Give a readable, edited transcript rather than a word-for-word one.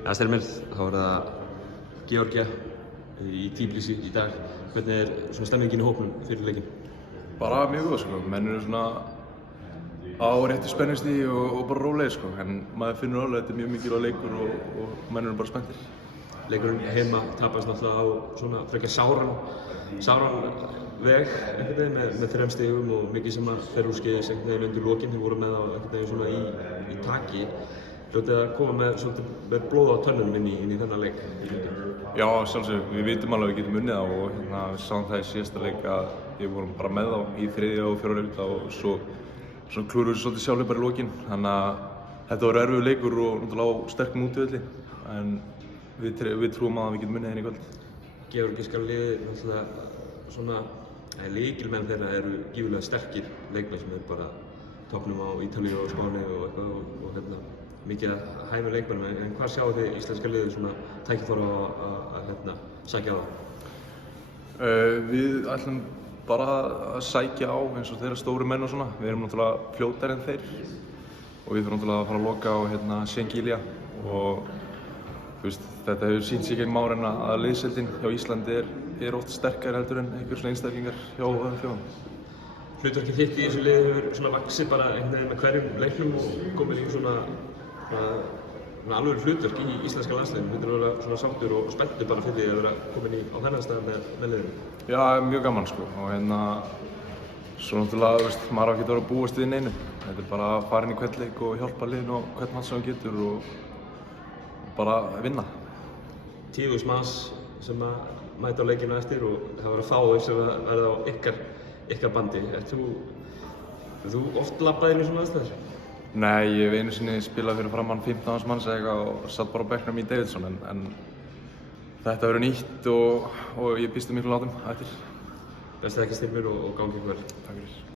Ja, Styrmir, þá er það Georgia í Tbilisi í dag. Hvernig er svona stemningin í hópnum fyrir leikinn? Bara mjög góð sko, menn eru svona á réttu spennustigi og bara rólegir sko, en maður finnur alveg að þetta er mjög mikilvægur leikur og menn eru bara spenntir. Leikurinn heima tapast náttúrulega á svona frekar sáran veg einhvern veginn með 3 stigum og mikið sem að fer úrskeiðis einhvern veginn undir lokin. Þið voru með á einhvern veginn svona í taki. Hljótið að koma með svolítið blóð á tönnunum inn í þennan leik í leikinn. Já, sjálfsög, við vitum alveg að við getum unnið það og við sáum það í síðasta leik að við vorum bara með þá í 3. og 4. hluta og svo klúruðum við svolítið sjálfur bara í lokin. Þannig að þetta var erfiður leikur og náttúrulega á sterkum útivelli, en við trúum að við getum unnið henni í kvöld. Georgíska liðið náttúrulega svona, lykilmenn þeirra eru gífurlega sterkir leikmenn sem eru bara toppnum á Ítalíu og Spáni og eitthvað og mikið að hæfum leikmennum, en hvað sjáu þið íslenska liðið svona tækifæri að sækja á það? Við ætlum bara að sækja á eins og þeirra stóru menn og svona. Við erum náttúrulega fljótari en þeir og við þurfum náttúrulega að fara að loka á Sjengílja og þetta hefur sýnt sig gegnum árin að liðsheildin hjá Íslandi er oft sterkari heldur en einhver svona einstaklingar hjá öðrum þjóðum. Hlutverkið þitt í þessu liði hefur svona vaxið bara einhvern veginn með hverjum leiknum og komið í svona alveg hlutverk í íslenska landsliðinu. Þú vera svona sáttur og spenntur bara fyrir því að vera komin á þennan stað með liðinu? Já, mjög gaman sko og svo náttúrulega, maður á ekki að vera að búast við neinu. Þetta er bara að fara inn í hvern leik og hjálpa liðinu og hvern mann sem hann getur og bara vinna. 10.000 manns sem að mæta á leikinu eftir og það verða fáir sem verða á ykkar bandi. Hefur þú oft labbað inn í svona aðstæður? Nei, ég hef einu sinni spilað fyrir framann 15.000 manns eitthvað og satt bara á bekknum í Davidson, en þetta verður nýtt og ég býst miklu látum eftir. Bestu þakkir Styrmir og gangi ykkur vel. Takk fyrir.